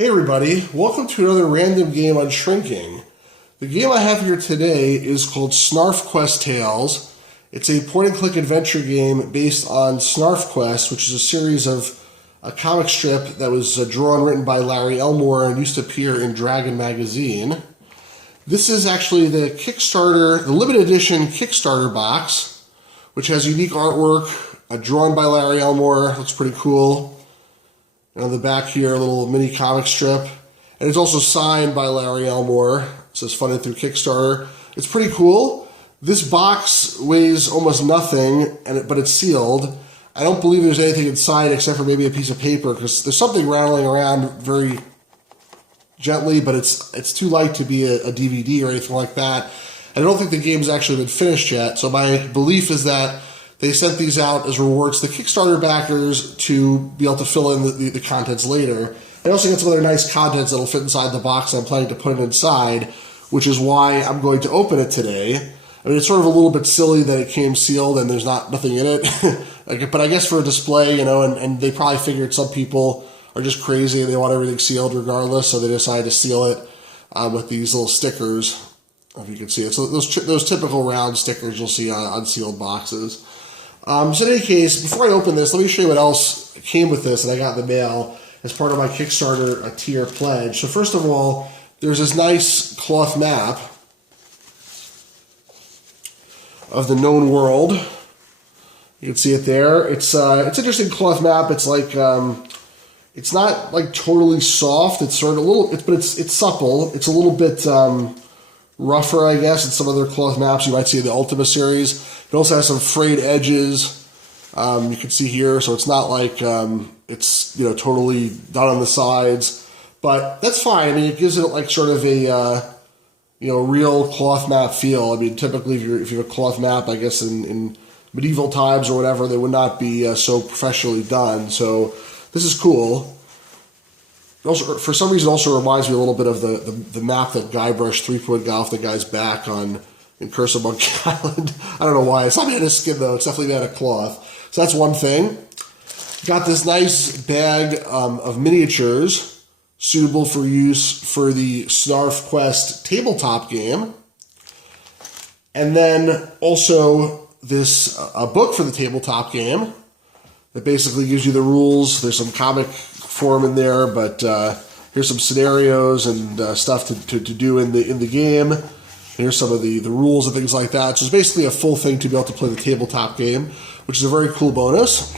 Hey everybody, welcome to another random game on Unshrinking. The game I have here today is called Snarfquest Tales. It's a point-and-click adventure game based on Snarfquest, which is a series of a comic strip that was drawn and written by Larry Elmore and used to appear in Dragon magazine. This is actually the Kickstarter, the limited edition Kickstarter box, which has unique artwork, drawn by Larry Elmore. Looks pretty cool. And on the back here, a little mini comic strip. And it's also signed by Larry Elmore. It says funded through Kickstarter. It's pretty cool. This box weighs almost nothing, but it's sealed. I don't believe there's anything inside except for maybe a piece of paper, because there's something rattling around very gently, but it's too light to be a DVD or anything like that. And I don't think the game's actually been finished yet, so my belief is that they sent these out as rewards to Kickstarter backers to be able to fill in the contents later. I also got some other nice contents that'll fit inside the box, and I'm planning to put it inside, which is why I'm going to open it today. I mean, it's sort of a little bit silly that it came sealed and there's nothing in it. But I guess for a display, and they probably figured some people are just crazy and they want everything sealed regardless, so they decided to seal it with these little stickers. I don't know if you can see it. So those typical round stickers you'll see on sealed boxes. So in any case, before I open this, let me show you what else came with this that I got in the mail as part of my Kickstarter tier pledge. So first of all, there's this nice cloth map of the known world. You can see it there. It's interesting cloth map. It's like it's not like totally soft. It's sort of a little, but it's supple. It's a little bit rougher, I guess, than some other cloth maps you might see in the Ultima series. It also has some frayed edges. You can see here, so it's not like it's totally done on the sides, but that's fine. I mean, it gives it like sort of a real cloth map feel. I mean, typically if you have a cloth map, I guess in medieval times or whatever, they would not be so professionally done. So this is cool. It also, for some reason, also reminds me a little bit of the map that Guybrush Threepwood got off the guy's back in Curse of Monkey Island. I don't know why. It's not made of skin, though. It's definitely made of cloth. So that's one thing. Got this nice bag of miniatures suitable for use for the Snarfquest tabletop game. And then also this a book for the tabletop game that basically gives you the rules. There's some comic form in there, but here's some scenarios and stuff to do in the game. Here's some of the rules and things like that. So it's basically a full thing to be able to play the tabletop game, which is a very cool bonus.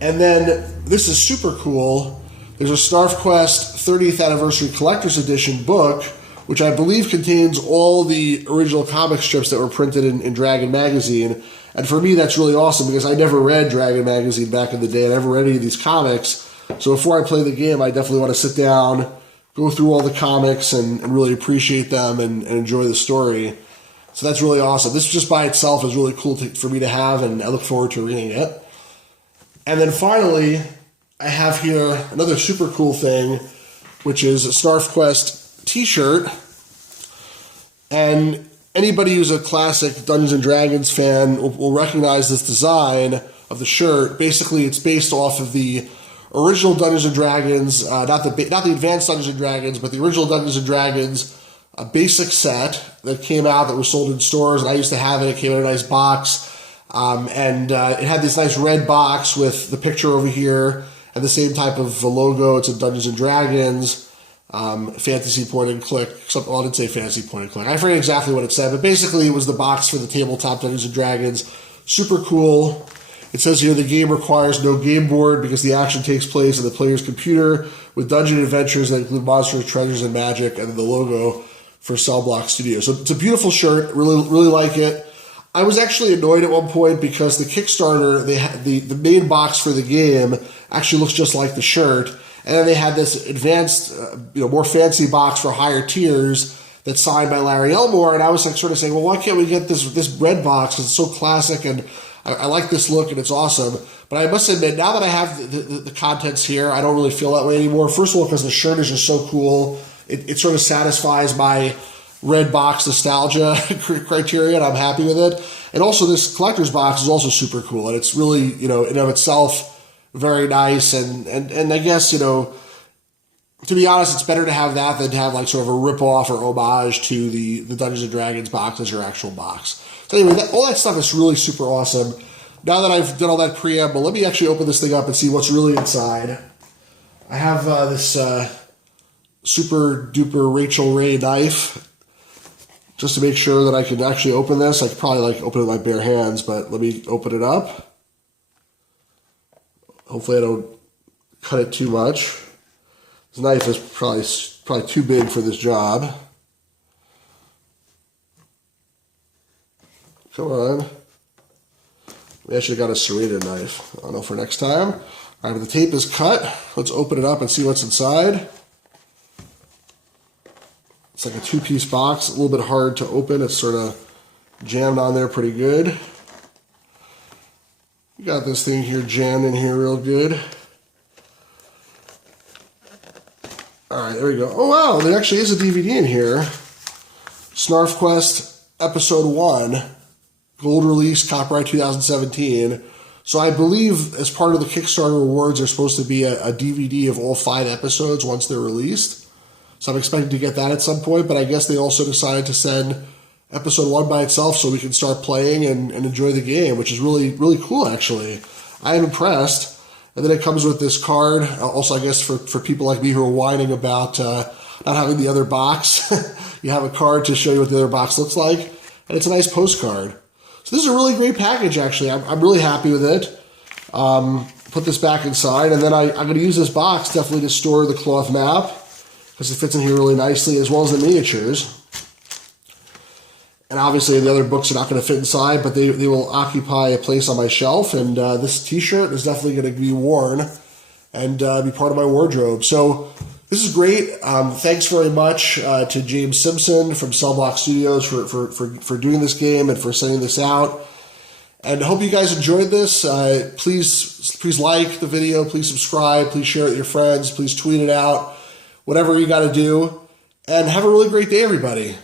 And then this is super cool. There's a Snarfquest 30th Anniversary Collector's Edition book, which I believe contains all the original comic strips that were printed in Dragon magazine. And for me, that's really awesome because I never read Dragon magazine back in the day. I never read any of these comics. So before I play the game, I definitely want to sit down, go through all the comics and really appreciate them and enjoy the story. So that's really awesome. This just by itself is really cool for me to have, and I look forward to reading it. And then finally, I have here another super cool thing, which is a Snarfquest T-shirt. And anybody who's a classic Dungeons & Dragons fan will recognize this design of the shirt. Basically, it's based off of the original Dungeons & Dragons, not the advanced Dungeons & Dragons, but the original Dungeons & Dragons a basic set that came out that was sold in stores, and I used to have it. It came in a nice box, and it had this nice red box with the picture over here and the same type of logo. It's a Dungeons & Dragons fantasy point and click. Well, I didn't say fantasy point and click. I forget exactly what it said, but basically it was the box for the tabletop Dungeons & Dragons. Super cool. It says here the game requires no game board because the action takes place on the player's computer with dungeon adventures that include monsters, treasures, and magic, and then the logo for Cell Block Studios. So it's a beautiful shirt. Really, really like it. I was actually annoyed at one point because the Kickstarter, they had the main box for the game actually looks just like the shirt, and then they had this advanced, more fancy box for higher tiers that's signed by Larry Elmore, and I was like sort of saying, well, why can't we get this red box because it's so classic and I like this look and it's awesome. But I must admit, now that I have the contents here, I don't really feel that way anymore. First of all, because the shirt is just so cool. It sort of satisfies my red box nostalgia criteria, and I'm happy with it. And also, this collector's box is also super cool, and it's really, in and of itself, very nice. And I guess, to be honest, it's better to have that than to have like sort of a rip-off or homage to the Dungeons & Dragons box as your actual box. So anyway, all that stuff is really super awesome. Now that I've done all that preamble, let me actually open this thing up and see what's really inside. I have this super duper Rachel Ray knife just to make sure that I can actually open this. I could probably like open it with my bare hands, but let me open it up. Hopefully I don't cut it too much. This knife is probably too big for this job. Come on. We actually got a serrated knife. I don't know, for next time. All right, but the tape is cut. Let's open it up and see what's inside. It's like a two-piece box, a little bit hard to open. It's sort of jammed on there pretty good. We got this thing here jammed in here real good. All right, there we go. Oh, wow, there actually is a DVD in here. Snarfquest Episode 1, gold release, copyright 2017. So I believe as part of the Kickstarter rewards, there's supposed to be a DVD of all 5 episodes once they're released. So I'm expecting to get that at some point, but I guess they also decided to send Episode 1 by itself so we can start playing and enjoy the game, which is really, really cool, actually. I am impressed. And then it comes with this card. Also, I guess for people like me who are whining about not having the other box, you have a card to show you what the other box looks like. And it's a nice postcard. So this is a really great package, actually. I'm really happy with it. Put this back inside. And then I'm going to use this box definitely to store the cloth map, because it fits in here really nicely, as well as the miniatures. And obviously the other books are not going to fit inside, but they will occupy a place on my shelf. And this t-shirt is definitely going to be worn and be part of my wardrobe. So this is great. Thanks very much to James Simpson from Cell Block Studios for doing this game and for sending this out. And I hope you guys enjoyed this. Please like the video. Please subscribe. Please share it with your friends. Please tweet it out. Whatever you got to do. And have a really great day, everybody.